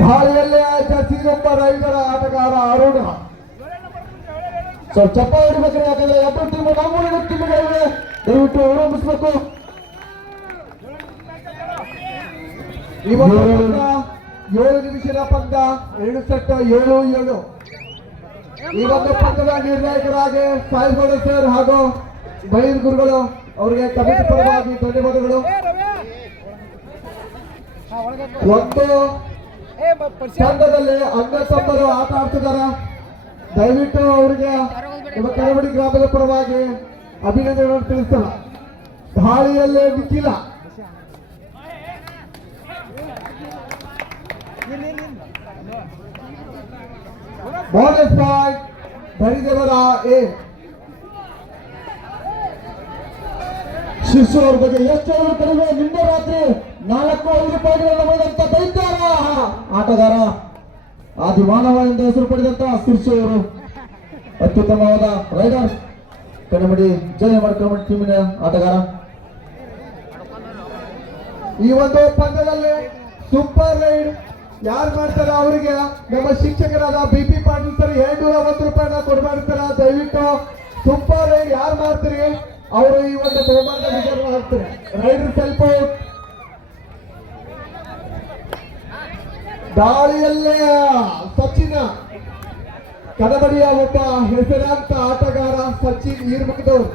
ದಾಳಿಯಲ್ಲಿ Jersey number 5 ಆಟಗಾರ ಅರುಣ. ಸ್ವಲ್ಪ ಚಪ್ಪ ಹೊಡಿಬೇಕ್ರಿ, ಯಾಕಂದ್ರೆ ಎರಡು ಟೀಮ್ ನಮ್ಮೂರಿನ ಟೀಮ್ಗಳಿವೆ, ದಯವಿಟ್ಟು ಆರಂಭಿಸಬೇಕು. ಇವತ್ತು 7 ನಿಮಿಷದ ಪಂದ್ಯ, 2 ಸೆಟ್ 7-7. ಈ ಒಂದು ಪಂದ್ಯದ ನಿರ್ಣಾಯಕರಾಗಿ ಸಾಯಿಗೌಡ ಸರ್ ಹಾಗೂ ಬೈರ್ ಗುರುಗಳು ಅವರಿಗೆ ಕಮಿಟಿ ಪರವಾಗಿ ಧನ್ಯವಾದಗಳು. ಒಂದು ತಂಡದಲ್ಲಿ ಅಣ್ಣತಮ್ಮರು ಆಟ ಆಡ್ತಿದ್ದಾರೆ, ದಯವಿಟ್ಟು ಅವರಿಗೆ ನಮ್ಮ ಕರವಡಿ ಗ್ರಾಮದ ಪರವಾಗಿ ಅಭಿನಂದನೆಗಳನ್ನು ತಿಳಿಸ್ತಾರ. ದಾಳಿಯಲ್ಲೇ ನಿಖಿಲ, ಬೋನಸ್ ಪಾಯಿಂಟ್ ಧರಿದೇವರ ಎ. ಶಿಶು ಅವ್ರ ಬಗ್ಗೆ ಎಷ್ಟು ಕಡಿಮೆ, ನಿನ್ನೆ ರಾತ್ರಿ 4-5 ಪಾಯಿಂಟ್ಗಳನ್ನು ಮಾಡಿದಂತ ದೈತ್ಯಾರ ಆಟಗಾರ, ಆದಿಮಾನವ ಎಂದು ಹೆಸರು ಪಡೆದಂತ ಶಿಶು ಅವರು ಅತ್ಯುತ್ತಮವಾದ ರೈಡರ್, ಕನ್ನಡಿ ಜಯಮಡ್ ಕನ್ನಡಿ ಟೀಮಿನ ಆಟಗಾರ. ಈ ಒಂದು ಪಂದ್ಯದಲ್ಲಿ ಸೂಪರ್ ರೈಡ್ ಯಾರು ಮಾಡ್ತಾರೆ ಅವರಿಗೆ ನಮ್ಮ ಶಿಕ್ಷಕರಾದ BP ಪಾಟೀಲ್ ಸರ್ 201 ರೂಪಾಯಿನ ಕೊಡ್ಮಾಡ್ತಾರ. ದಯವಿಟ್ಟು ಸೂಪರ್ ರೈಡ್ ಯಾರು ಮಾಡ್ತೀರಿ ಅವರು ಈ ಒಂದು ಬಹುಮಾನ ವಿತರಣೆ ಆಗ್ತಾರೆ. Raider self out. ದಾಳಿಯಲ್ಲೇ ಸಚಿನ್, ಕನ್ನಡಿಯ ಒಬ್ಬ ಹೆಸರಾಂತ ಆಟಗಾರ ಸಚಿನ್ ಈರ್ಮುಖದವ್ರು,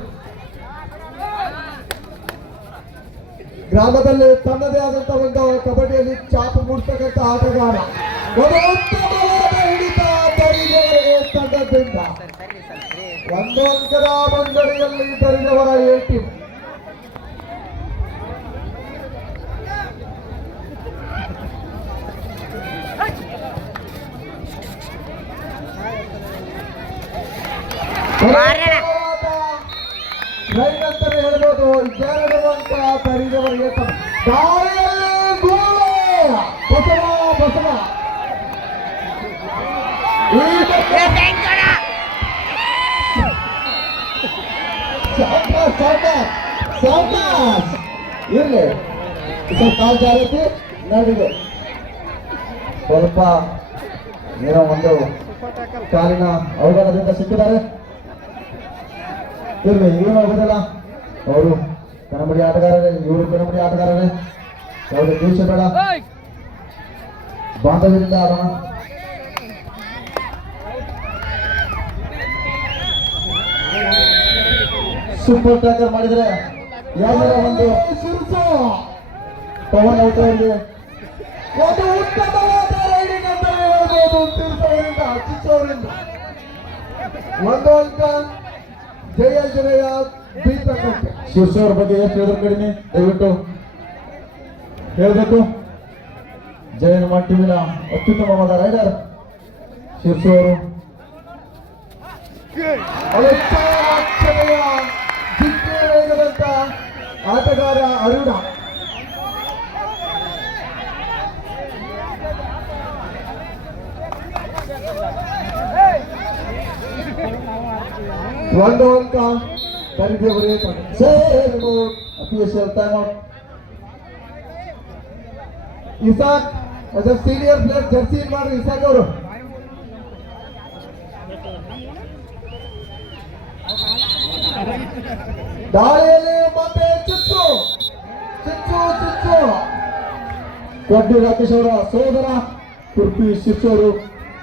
ಗ್ರಾಮದಲ್ಲಿ ತನ್ನದೇ ಆದಂತ ಒಂದು ಕಬಡ್ಡಿಯಲ್ಲಿ ಚಾಪು ಮೂಡಿಸ್ತಕ್ಕಂಥ ಆಟಗಾರ. ಒಂದು ಉತ್ತಮವಾದ ಹಿಡಿತ ಧರಿದವರಿಗೆ ತಂಡದಿಂದ, ಒಂದು ಅಂಕದ ಮಂಡಳಿಯಲ್ಲಿ ಧರಿದವರ ಎ ಟೀಮ್. ರೈಡ್ ಅಂತಾನೆ ಹೇಳ್ಬೋದು. 2 ಅಂಕ ಧರಿದವರಿಗೆ ಬಸವ ಇರ್ಲಿ ಕಾಲ್ ಜಾರೈತಿ ನೋಡಿದೆ, ಸ್ವಲ್ಪ ಏನೋ ಒಂದು ಕಾಲಿನ ಅವಘಡದಿಂದ ಸಿಕ್ಕಿದ್ದಾರೆ. ಇರ್ಲಿ, ಏನು ಆಗೋದಿಲ್ಲ. ಅವರು ಕನ್ನಡಿ ಆಟಗಾರರೇ, ಇವರು ಕನ್ನಡಿ ಆಟಗಾರರೇ, ಯಾವುದೇ ದೋಷ ಬೇಡ, ಬಾಂಧವ್ಯದಿಂದ ಆಡೋಣ. ಸೂಪರ್ ಟ್ಯಾಕರ್ ಮಾಡಿದ್ರೆ ಯಾವ್ದಾರ ಒಂದು ಪವನ್ ಔಟ್ ಅವರಿಗೆ ಒಂದು ಉತ್ತಮವಾದ ರೈಡಿಂಗ್ ಅಂತ ಹೇಳ್ಬೋದು. ಚಿಚ್ಚವರಿಂದ 1 ಅಂಕ ಜಯ ಬೀತಕ್ಕಂತೆ. ಶಿರ್ಷ ಅವ್ರ ಬಗ್ಗೆ ಎಷ್ಟು ಹೇಳಿದ್ರು ಕಡಿಮೆ, ದಯವಿಟ್ಟು ಹೇಳ್ಬೇಕು. ಜಯನ ಟೀಮಿನ ಅತ್ಯುತ್ತಮವಾದ ರೈಡರ್ ಶಿರ್ಷ ಅವರು. ವೇಗದಂತ ಆಟಗಾರ ಅರುಣ. ಒಂದು ಅಂಕ ಧರಿದವರೇ official time out. Isaac senior player jersey ಮಾಡಿ ಇಸಾಕ್ ಅವರು. ದಾಳಿಯಲ್ಲಿ ಮತ್ತೆ ಚುಚ್ಚು ಕೊಡ್ಡಿ ರಾಕೇಶ್ ಅವರ ಸೋದರ ಕುರ್ಪಿ ಶಿಕ್ಷು ಅವರು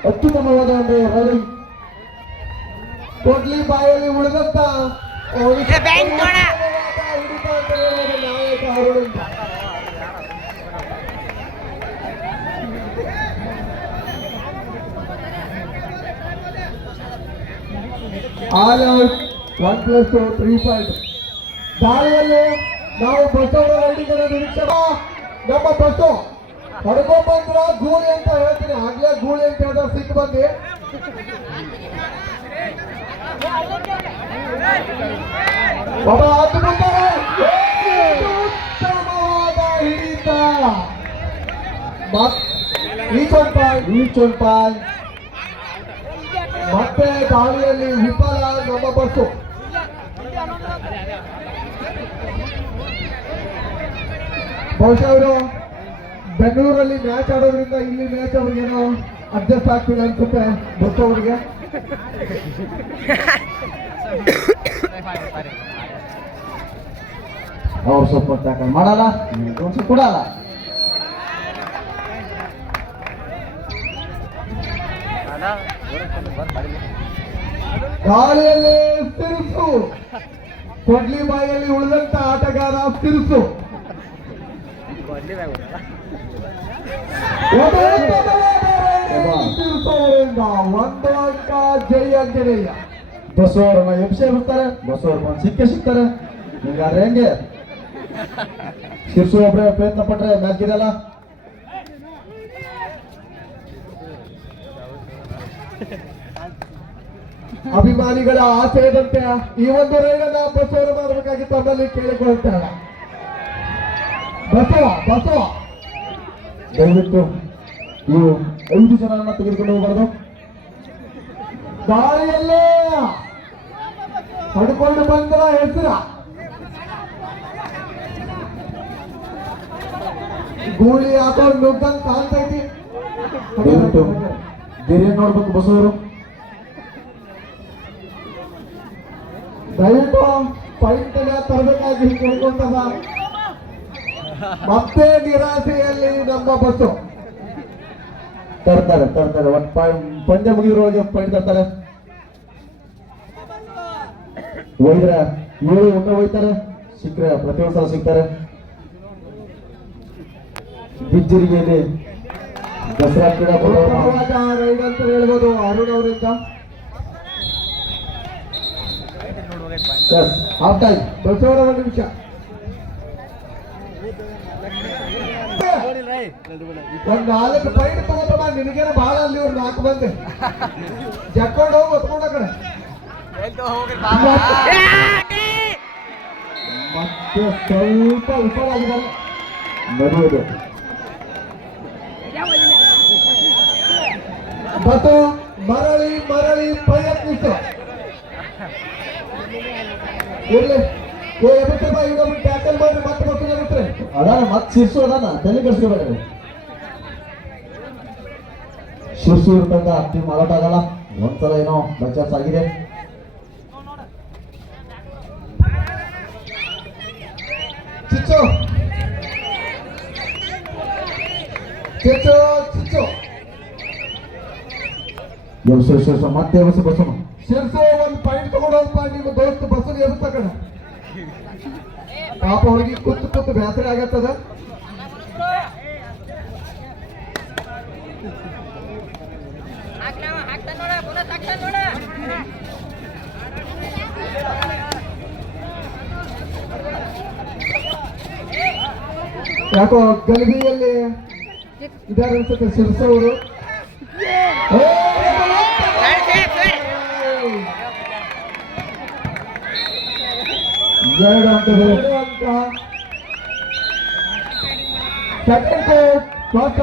ಅತ್ಯುತ್ತಮವಾದ ಒಂದು ರೈಡಿಂಗ್. ಕೊಡ್ಲಿ ಬಾಯಲ್ಲಿ ಉಳಿದಂತ ನಾಯಕ ಅವರು. All out 1+2 3 point. ದಾಳಿಯಲ್ಲಿ ನಾವು ಬಸವರ ರೈಡಿಂಗ್ ಅನ್ನು ನಿರೀಕ್ಷೆ. ನಮ್ಮ ಬಸ್ಸು ಹೊಡ್ಕೊಂಡ್ಬಂದ್ರ ಗೂಳಿ ಅಂತ ಹೇಳ್ತೀನಿ, ಆಗ್ಲೇ ಗೂಳಿ ಅಂತ ಹೇಳಿದ್ರೆ ಸಿಟ್ಟು ಬಂದು ಒಬ್ಬ ಉತ್ತಮವಾದ ಹಿಡಿತ. Each one point. ಮತ್ತೆ ದಾಳಿಯಲ್ಲಿ ವಿಫಲ ನಮ್ಮ ಬಸ್ಸು. ಬಹುಶಃ ಅವರು ಬೆಂಗಳೂರಲ್ಲಿ ಮ್ಯಾಚ್ ಆಡೋದ್ರಿಂದ ಇಲ್ಲಿ ಮ್ಯಾಚ್ ಅವ್ರಿಗೇನೋ ಅಡ್ಜಸ್ಟ್ ಆಗ್ತಿಲ್ಲ ಅನ್ಸುತ್ತೆ ಬಸ್ ಅವ್ರಿಗೆ. ಅವ್ರು ಸ್ವಲ್ಪ ಟ್ಯಾಕಲ್ ಮಾಡಲ್ಲ, ಒಂದು ಕೊಡಲ್ಲ. ಗಾಳಿಯಲ್ಲಿ ತಿರುಸು, ಕೊಡ್ಲಿ ಬಾಯಲ್ಲಿ ಉಳಿದಂತ ಆಟಗಾರ ತಿರುಸು. ತಿರುಸೋರಿಂದ ಒಂದು ಅಂಕ ಜೈ ಅಂಜನೇಯ. ಬಸವರನ್ನ ಎಬ್ಸೆ ಬರ್ತಾರೆ, ಬಸವರ ಸಿಕ್ತಾರೆ. ಹಿಂಗಾದ್ರೆ ಹೆಂಗೆ? ಶಿರ್ಸು ಒಬ್ಬರೇ ಪ್ರಯತ್ನ ಪಟ್ರೆ ಮ್ಯಾಚ್ ಗಿರಲ್ಲ. ಅಭಿಮಾನಿಗಳ ಆಶಯದಂತೆ ಈ ಒಂದು ರೈಡನ್ನ ಬಸವರು ಮಾಡಬೇಕಾಗಿ ತಮ್ಮಲ್ಲಿ ಕೇಳಿಕೊಳ್ಳುತ್ತಾರೆ. ಬಸವ ದಯವಿಟ್ಟು ನೀವು 5 ಜನರನ್ನ ತೆಗೆದುಕೊಂಡು ಹೋಗಬಾರ್ದು. ಗಾಳಿಯಲ್ಲೇ ಪಡ್ಕೊಂಡು ಬಂದ್ರ ಹೆಸರ ಗೂಳಿ ಹಾಕೊಂಡು ನುಗ್ಗಂಗ್ ಕಾಣ್ತೈತಿ. ದಯವಿಟ್ಟು ಬೇರೆ ನೋಡ್ಬೇಕು ಬಸವರು. ದಯವಿಟ್ಟು ಪಾಯಿಂಟ್ ತರಬೇಕಾಗಿ ಕೇಳ್ಕೊಂತದ. ಮತ್ತೆ ನಿರಾಸೆಯಲ್ಲಿ ನಮ್ಮ ಬಸ್ಸು ತರ್ತಾರೆ. ಒಂದು ಪಂದ್ಯ ಮುಗಿದ್ರೊಳಗೆ ಪಾಯಿಂಟ್ ತರ್ತಾರೆ. ಹೋಯ್ದ್ರೆ 7 ಒಮ್ಮೆ ಹೋಯ್ತಾರೆ, ಸಿಕ್ಕರೆ ಪ್ರತಿಯೊಂದು ಸಲ ಸಿಗ್ತಾರೆ. ಬಿಜ್ಜರಿಗೆಯಲ್ಲಿ ದಸರಾ ಕ್ರೀಡಾಕೂಟ ರೈಡ್ ಅಂತ ಹೇಳ್ಬೋದು ಅರುಣ್ ಅವರಿಂದ. Half time. ಬಸವರ 1 ನಿಮಿಷ. ಒಂದ್ 4 ಪಾಯಿಂಟ್ ತಗೋತಮ್ಮ, ನಿನಗೇನ ಬಹಳ ಅಲ್ಲಿ ಇವ್ರು 4 ಮಂದಿ ಜಕ್ಕೊಂಡು ಹೋಗಿ ಹೊತ್ಕೊಂಡ ಕಡೆ. ಮತ್ತೆ ಸ್ವಲ್ಪ ವಿಫಲ ಆಗಿದ್ದಾರೆ. ನಡೆಯೋದು ಬಸು ಮರಳಿ ಪ್ರಯತ್ನಿಸು. ಇರ್ಲಿ ಈಗ ಟ್ಯಾಕಲ್ ಮಾಡಿ ಮತ್ತೆ ಬಸ್ಸಿಗೆ ಬಿಟ್ರೆ ಅದಾನ ಮತ್ತೆ ಶಿರ್ಸು ಅದಾನ, ತಲೆ ಕೆಡಿಸ್ಕೋಬೇಡ್ರಿ. ಶಿರ್ಸು ಇರ್ತಂಗ ಟೀಮ್ ಅಲೌಟ್ ಆಗಲ್ಲ. ಒಂದ್ಸಲ ಏನೋ ಬೈ ಚಾನ್ಸ್ ಆಗಿದೆ. ಚಿಚ್ಚು ಶಿರ್ಸು ಮತ್ತೆ ಬಸ್ಸು ಶಿರ್ಸು 1 ಪಾಯಿಂಟ್ ತಗೊಂಡು ಹೋಗ್ತಾ ನಿಮ್ಮ ದೋಸ್ತ ಬಸ್ಸಲ್ಲಿ ಎದುರ್ತ ಕಡೆ. ಪಾಪ ಅವ್ರಿಗೆ ಕೂತು ಬೇಸರ ಆಗತ್ತದ. ಯಾಕೋ ಗಲಭೆಯಲ್ಲಿ ಇದಾರೆ ಅನ್ಸುತ್ತೆ ಶಿರ್ಸು ಅವರು. 2 ಅಂಕ. Second first